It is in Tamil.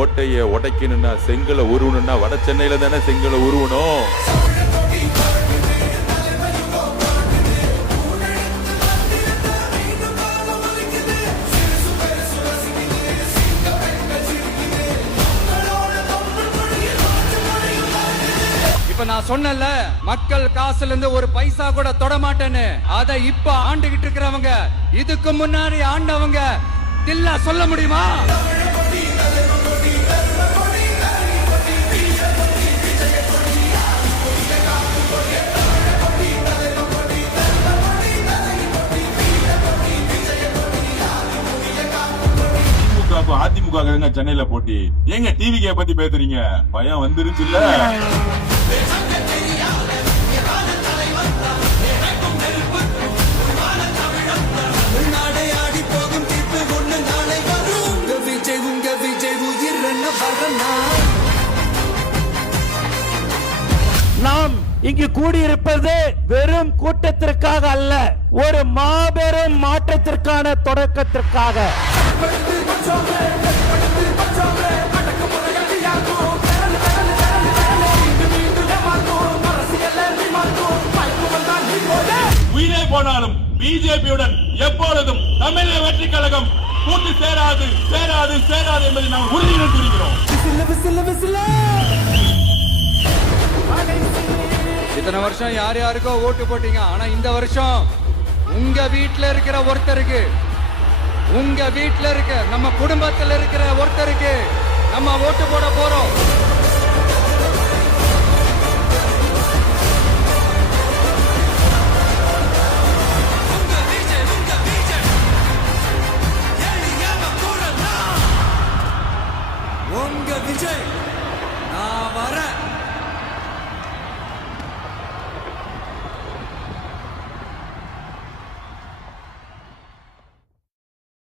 ஓட்டைய உடைக்கணும்னா செங்கலை உருவணும்னா வட சென்னையில தானே செங்கலை உருவணும். இப்ப நான் சொன்னல மக்கள் காசுல இருந்து ஒரு பைசா கூட தொட மாட்டேன்னு, அதை இப்ப ஆண்டுகிட்டு இருக்கிறவங்க இதுக்கு முன்னாடி ஆண்டவங்க தில்லா சொல்ல முடியுமா? அதிமுக சென்னையில போட்டி எங்க டிவிக்கே பத்தி பேசுறீங்க? பயம் வந்துருச்சு இல்ல? நாம் இங்கு கூடியிருப்பது வெறும் கூட்டத்திற்காக அல்ல, ஒரு மாபெரும் மாற்றத்திற்கான தொடக்கத்திற்காக. உயிரே போனாலும் பிஜேபியுடன் எப்பொழுதும் தமிழக வெற்றி கழகம் கூட்டு சேராது சேராது சேராது என்பதை நாம் உறுதியுடன் கூறுகிறோம். இத்தனை வருஷம் யார் யாருக்கோ ஓட்டு போட்டீங்க, ஆனா இந்த வருஷம் உங்க வீட்டுல இருக்கிற ஒருத்தருக்கு, உங்க வீட்டுல இருக்க நம்ம குடும்பத்தில் இருக்கிற ஒருத்தருக்கு நம்ம ஓட்டு போட போறோம். உங்க விஜய் நான் வரேன்.